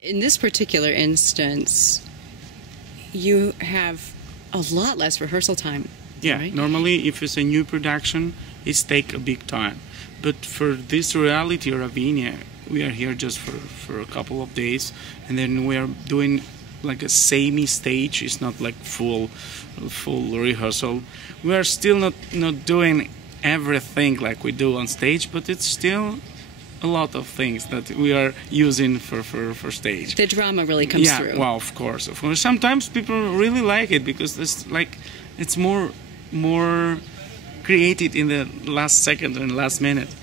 In this particular instance, you have a lot less rehearsal time. Yeah, right? Normally if it's a new production, it's take a big time. But for this reality Ravinia, we are here just for a couple of days, and then we are doing like a semi-stage. It's not like full rehearsal. We are still not doing everything like we do on stage, but it's still a lot of things that we are using for stage. The drama really comes through. Yeah, well, of course. Sometimes people really like it because it's more created in the last second and last minute.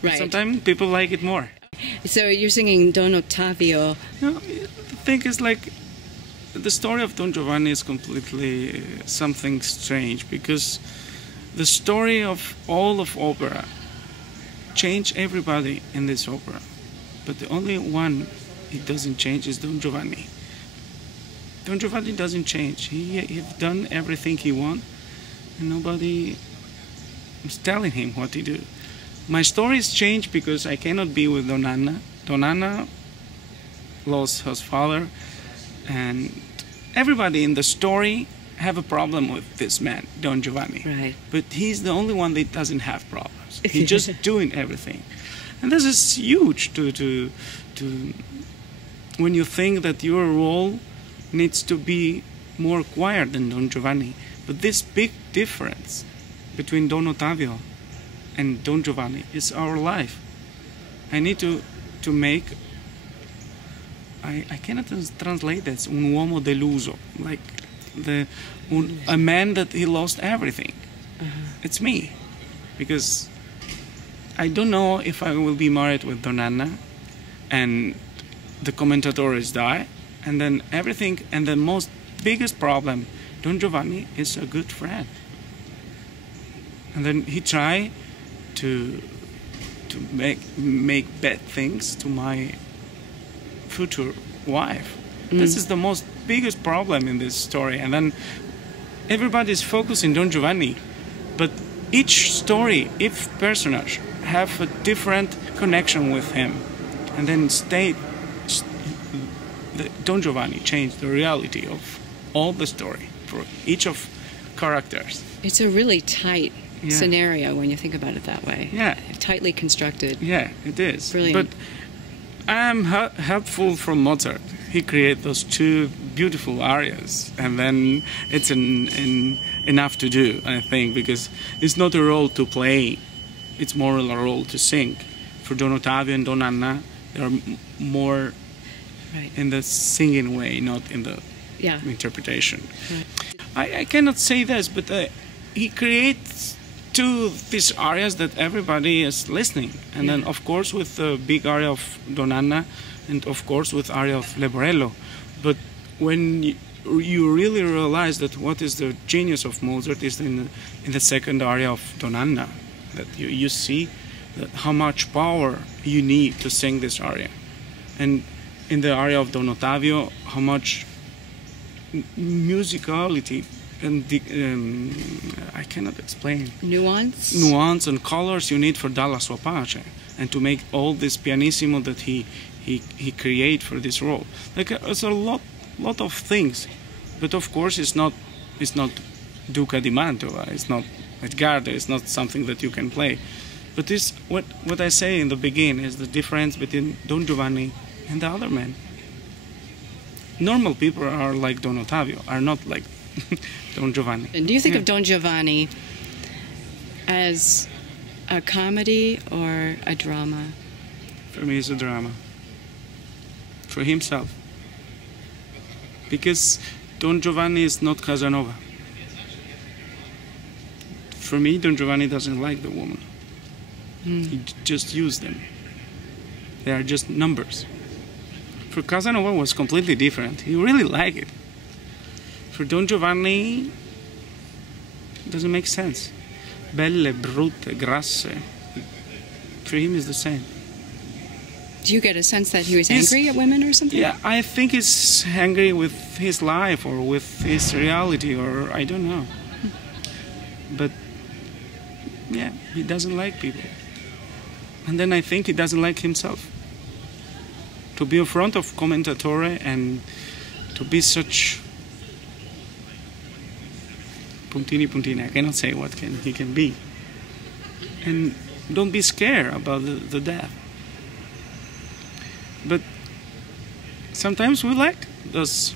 Right. Sometimes people like it more. So you're singing Don Ottavio. No, the thing is, like, the story of Don Giovanni is completely something strange, because the story of all of opera changed everybody in this opera, but the only one it doesn't change is Don Giovanni. Don Giovanni doesn't change. He's done everything he wants, and nobody is telling him what to do. My story is changed because I cannot be with Don Anna. Don Anna lost her father, and everybody in the story have a problem with this man, Don Giovanni. Right. But he's the only one that doesn't have problems. He's just doing everything. And this is huge to when you think that your role needs to be more quiet than Don Giovanni. But this big difference between Don Ottavio and Don Giovanni is our life. I need to make, I cannot translate that, un uomo deluso, like a man that he lost everything. It's me, because I don't know if I will be married with Don Anna and the commentators die, and then everything, and the most biggest problem, Don Giovanni is a good friend, and then he try to make bad things to my future wife. This is the most biggest problem in this story. And then everybody's focusing on Don Giovanni, but each story, each personage have a different connection with him, and then Don Giovanni changed the reality of all the story for each of characters. It's a really tight scenario when you think about it that way. Yeah. Tightly constructed. Yeah, it is. Brilliant. But I'm helpful from Mozart. He created those two beautiful arias, and then it's enough to do, I think, because it's not a role to play, it's more a role to sing. For Don Ottavio and Don Anna, they're more in the singing way, not in the interpretation. Right. I cannot say this, but he creates these arias that everybody is listening, and then of course with the big aria of Don Anna, and of course with aria of Leporello. But when you really realize that what is the genius of Mozart is in the second aria of Don Anna, that you see that how much power you need to sing this aria, and in the aria of Don Ottavio, how much musicality and I cannot explain. Nuance and colors you need for Dalla sua pace, and to make all this pianissimo that he create for this role. Like it's a lot of things, but of course it's not Duca di Mantova, it's not Riccardo, it's not something that you can play. But this what I say in the beginning is the difference between Don Giovanni and the other men. Normal people are like Don Ottavio, are not like Don Giovanni. And do you think of Don Giovanni as a comedy or a drama? For me, it's a drama. For himself. Because Don Giovanni is not Casanova. For me, Don Giovanni doesn't like the woman. He just used them. They are just numbers. For Casanova, it was completely different. He really liked it. For Don Giovanni, it doesn't make sense. Belle, brutte, grasse. For him, it's the same. Do you get a sense that he was angry at women or something? Yeah, I think he's angry with his life or with his reality, or I don't know. But yeah, he doesn't like people. And then I think he doesn't like himself. to be in front of commentatore and to be such puntini puntini, I cannot say what he can be. And don't be scared about the death. But sometimes we like those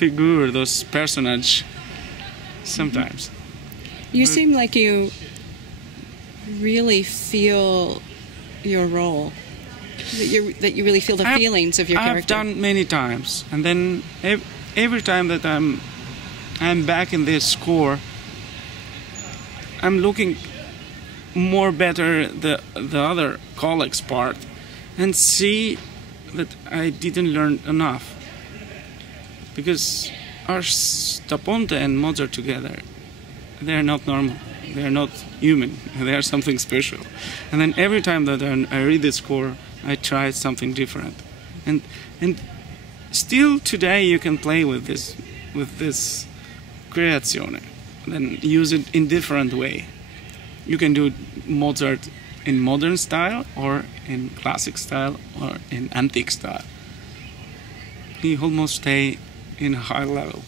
figure, those personage. Sometimes. You seem like you really feel your role. That you really feel the feelings of your character. I've done many times, and then every time that I'm back in this score, I'm looking more better the other colleagues' part, and see that I didn't learn enough. Because Ars da Ponte and Mozart together, they're not normal. They're not human. They are something special. And then every time that I read the score, I try something different. And still today you can play with this creazione, then use it in different way. You can do Mozart in modern style, or in classic style, or in antique style. You almost stay in a high level.